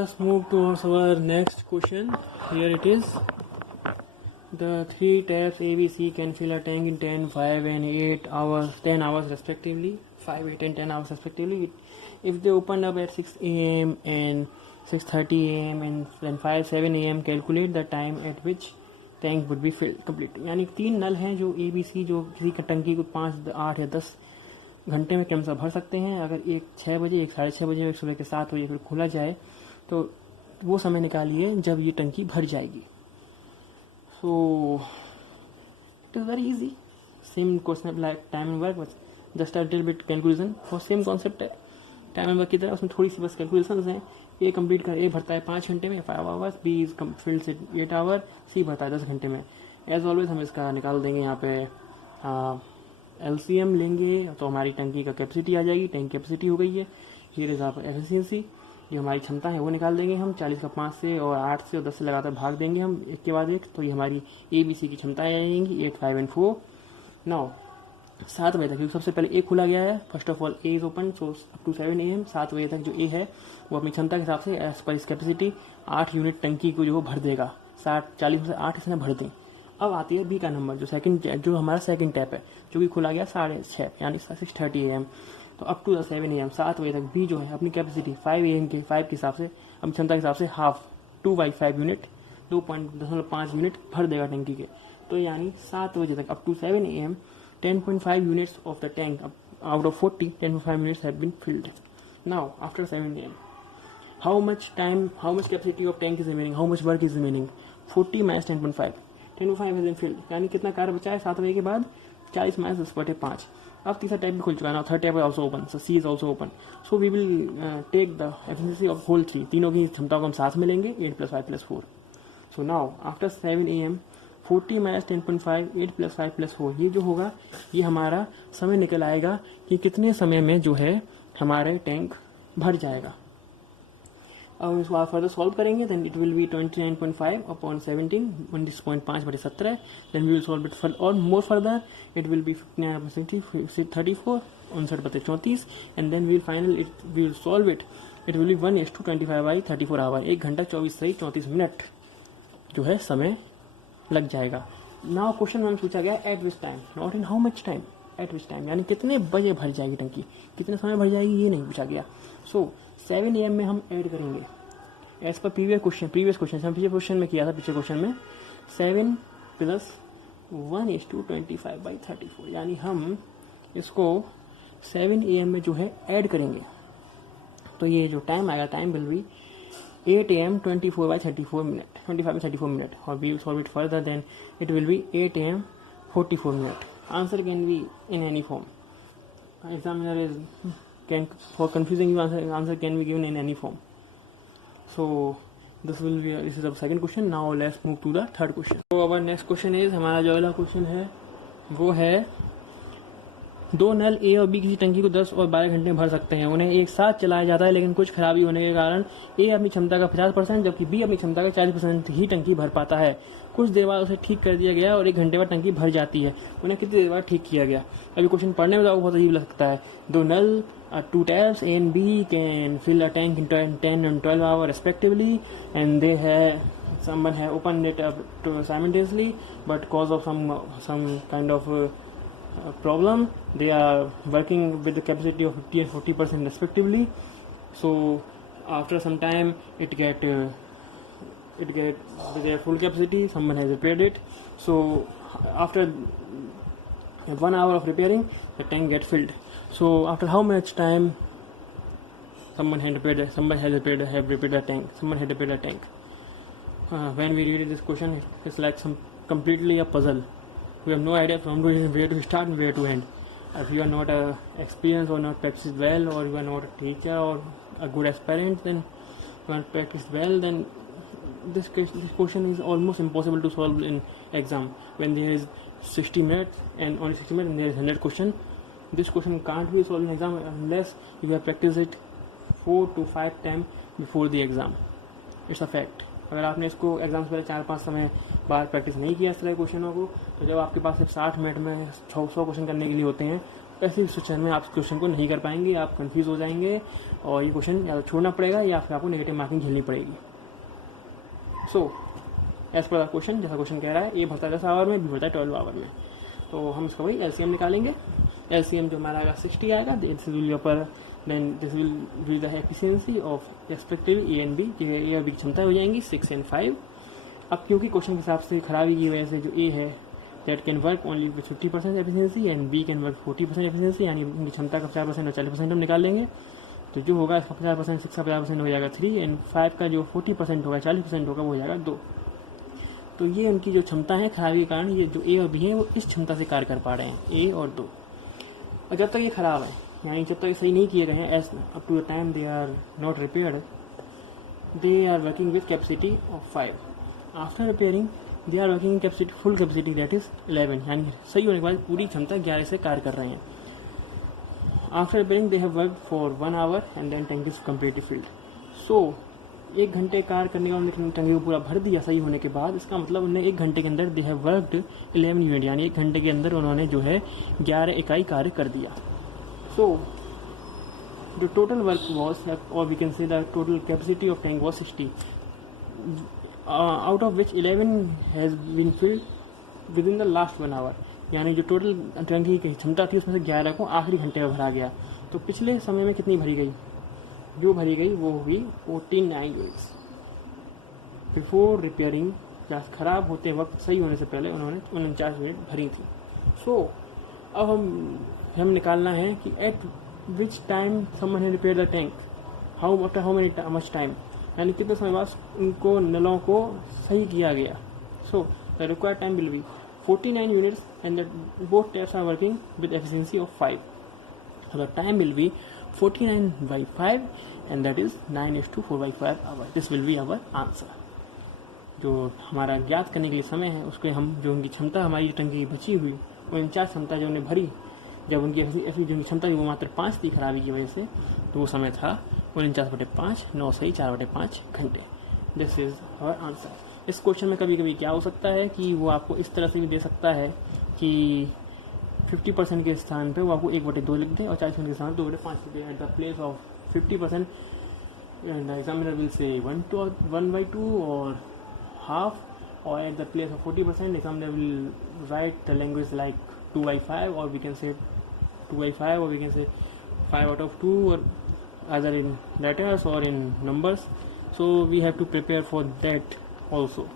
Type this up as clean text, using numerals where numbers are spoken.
let's move towards our next question. Here it is. The three taps A, B, C can fill a tank in 10, 5 and 8 hours, 10 hours respectively, 5, 8 and 10 hours respectively. If they opened up at 6 a.m. and 6:30 a.m. and then 5, 7 a.m. calculate the time at which tank would be filled complete. यानी 3 नल हैं जो ABC जो किसी का टंकी को 5, 8 या 10 घंटे में क्रमशः भर सकते हैं. अगर एक 6 बजे, एक 6:30 बजे, एक सुबह के 7 बजे फिर खुला जाए तो वो समय निकालिए जब ये टंकी भर जाएगी. So it is very easy. Same question like time and work, बस just a little bit calculation और सेम कॉन्सेप्ट है टाइम एंड वर्क की तरह. उसमें थोड़ी सी बस कैलकुलेशन हैं. ए कंप्लीट कर, ए भरता है 5 घंटे में 5 आवर्स, बी इज फिल्ड से 8 आवर, सी भरता है 10 घंटे में. एज ऑलवेज हम इसका निकाल देंगे. यहाँ पे LCM लेंगे तो हमारी टंकी का कैपेसिटी आ जाएगी. टैंक कैपेसिटी हो गई है. हियर इज आप एफिशिएंसी, जो हमारी क्षमता है वो निकाल देंगे हम. 40 का 5 से और 8 से और 10 से लगातार भाग देंगे हम एक के बाद एक. तो ये हमारी ABC की क्षमताएं आएंगी 8, 5 एंड 4. नाउ 7 बजे तक, क्योंकि सबसे पहले ए खुला गया है. First of all A is open, so up to 7 AM. 7 बजे तक जो ए है वो अपनी क्षमता के हिसाब से एज पर इस कैपेसिटी 8 यूनिट टंकी को जो भर देगा. 40 में से 8 इसने भर दें. अब आती है बी का नंबर, जो हमारा सेकंड टैप है जो कि खुला गया 6:30 यानी 6:30 AM. तो अप टू 7 AM 7 बजे तक बी जो है अपनी कैपेसिटी 5 AM के 5 के हिसाब से अपनी क्षमता के हिसाब से हाफ 2/5 यूनिट 2.5 यूनिट भर देगा टंकी के. तो यानी 7 बजे तक up to 7 AM 10.5 units of the tank out of 40, 10.5 units have been filled. Now after 7 AM, how much capacity of tank is remaining, how much work is remaining? 40 minus 10.5, 10.5 has been filled. यानी कितना कार्य बचा है 7 बजे के बाद? 40 minus 10/5. अब तीसरा टैप भी खुल चुका है ना. Third tap is also open, so C is also open. So we will take the efficiency of whole 3. तीनों की क्षमता को हम साथ में लेंगे 8 + 5 + 4. So now after 7 AM 40 minus 10.5, 8 + 5 + 4, ये जो होगा ये हमारा समय निकल आएगा कि कितने समय में जो है हमारे टैंक भर जाएगा. अब इसको आप फर्दर सॉल्व करेंगे. Then it will be 29.5 upon 17, 19.5/17. Then we will solve it और more further. It will be 59/34, 59/34. And then we will solve it. It will be 1:25/34 hour. 1 घंटा 24 से 34 मिनट जो है समय लग जाएगा. नाउ क्वेश्चन में पूछा गया eight which time, not in how much time, eight which time. यानी कितने बजे भर जाएगी टंकी, कितने समय भर जाएगी ये नहीं पूछा गया. सो 7 AM में हम ऐड करेंगे एज पर प्रीवियस क्वेश्चन हम पिछले क्वेश्चन में किया था. पिछले क्वेश्चन में 7 + 1:25/34, यानी हम इसको 7 AM में जो है ऐड करेंगे. तो ये जो टाइम आएगा, time will be 8 AM 24/34 minute, 25/34 minute. Or we will solve it further, then it will be 8 AM 44 minute. Answer can be in any form. Examiner for confusing you, answer can be given in any form. So this is the second question. Now let's move to the third question. So our next question is, हमारा जो अगला question है वो है 2 नल ए और B किसी टंकी को 10 और 12 घंटे में भर सकते हैं. उन्हें एक साथ चलाया जाता है, लेकिन कुछ खराबी होने के कारण ए अपनी क्षमता का 50% जबकि बी अपनी क्षमता का 40% ही टंकी भर पाता है. कुछ देर बाद उसे ठीक कर दिया गया और 1 घंटे बाद टंकी भर जाती है. उन्हें कितनी देर बाद ठीक किया गया? अभी क्वेश्चन पढ़ने में तो आपको बहुत अजीब लग सकता है. 2 नल 2 taps A and B can fill a tank in 10 and 12 hours respectively, and someone has opened it up simultaneously, but cause of some kind of problem they are working with the capacity of 50 and 40% respectively. So after some time it get with their full capacity. Someone has repaired it. So after 1 hour of repairing, the tank gets filled. So after how much time someone had repaired the tank? When we read this question, it's like completely a puzzle. We have no idea from where to start and where to end. If you are not experienced or not practiced well, or you are not a teacher or a good aspirant, then you are not practiced well, then this question is almost impossible to solve in exam. When there is 60 minutes and only 60 minutes and there is 100 question, this question can't be solved in exam unless you have practiced it 4 to 5 times before the exam. It's a fact. अगर आपने इसको exam से पहले 4-5 समय बाद practice नहीं किया इस तरह के क्वेश्चनों को, तो जब आपके पास सिर्फ 60 मिनट में 100 क्वेश्चन करने के लिए होते हैं ऐसी सिचुएशन में आप क्वेश्चन को नहीं कर पाएंगे, आप कंफ्यूज हो जाएंगे और ये क्वेश्चन या तो छोड़ना पड़ेगा या फिर आपको नेगेटिव मार्किंग झेलनी पड़ेगी। So as per the question, जैसा क्वेश्चन कह रहा है, ए भरता है 10 आवर में, बी भरता है 12 आवर में, तो हम इसका वही एलसीएम निकालेंगे। एलसीएम जो हमारा आएगा 60 आएगा, दिस विल ऊपर, then this will be the efficiency of respective A and B, जो ए और बी की क्षमता हो जाएंगी 6 and 5। अब क्योंकि क्वेश्चन के हिसाब से खराबी की वजह से जो ए है that can work only with 50% efficiency and B can work 40% efficiency, यानी इनकी क्षमता का 50% और 40% हम निकाल लेंगे। तो जो होगा इसका 50%, 6 का 50% हो जाएगा 3 एंड 5 का जो 40% होगा, 40% होगा, वो हो जाएगा 2। तो ये उनकी जो क्षमता है खराबी के कारण, ये जो ए और बी है वो इस क्षमता से कार्य कर पा रहे हैं, ए और 2। और जब तक ये खराब है, यानी जब तक ये सही नहीं किए गए हैं, as up to the time they are not repaired, they are working with capacity of 5। After repairing they are working in capacity, full capacity that is 11, यानी सही होने के बाद पूरी क्षमता 11 से कार्य कर रहे हैं। After repairing they have worked for 1 hour and then tank is completely filled. So 1 घंटे कार्य करने का उन्होंने टंकी को पूरा भर दिया सही होने के बाद, इसका मतलब उन्होंने 1 घंटे के अंदर दे हैव वर्कड 11 यूनिट, यानी 1 घंटे के अंदर उन्होंने जो है 11 इकाई कार्य कर दिया। सो the total work was, or we can say the total capacity of tank was 60, out of which 11 has been filled within the last 1 hour, यानी जो टोटल टंकी की क्षमता थी उसमें से 11 को आखिरी घंटे में भरा गया। तो पिछले समय में कितनी भरी गई? जो भरी गई वो हुई 49 यूनिट्स। बिफोर रिपेयरिंग, या खराब होते वक्त सही होने से पहले उन्होंने 49 यूनिट भरी थी। सो अब हम निकालना है कि eight which time someone had repaired the tank, after how much time, यानी कितने समय बाद उनको नलों को सही किया गया। So the required time will be 49 units and that both taps are working with efficiency of 5. So the time will be 49/5 and that is 9:4/5 hours. This will be our answer. जो हमारा ज्ञात करने के लिए समय है उसको हम, जो उनकी क्षमता हमारी टंकी बची हुई, वो 49 क्षमता जो उन्हें भरी, जब उनकी जो क्षमता थी वो मात्र 5 थी खराबी की वजह से, तो वो समय था 49/5, 9 से 4/5 घंटे। This is our answer. इस क्वेश्चन में कभी कभी क्या हो सकता है कि वो आपको इस तरह से भी दे सकता है कि 50% के स्थान पे वो आपको 1/2 लिख दे और 40% के स्थान 2/5 लिख दे। At the place of 50% the examiner will say 1/2 और हाफ, और at the place of 40% examiner will write the language like 2/5, or we can say 2/5, or we can say 5/2, or either in letters or in numbers. So we have to prepare for that also.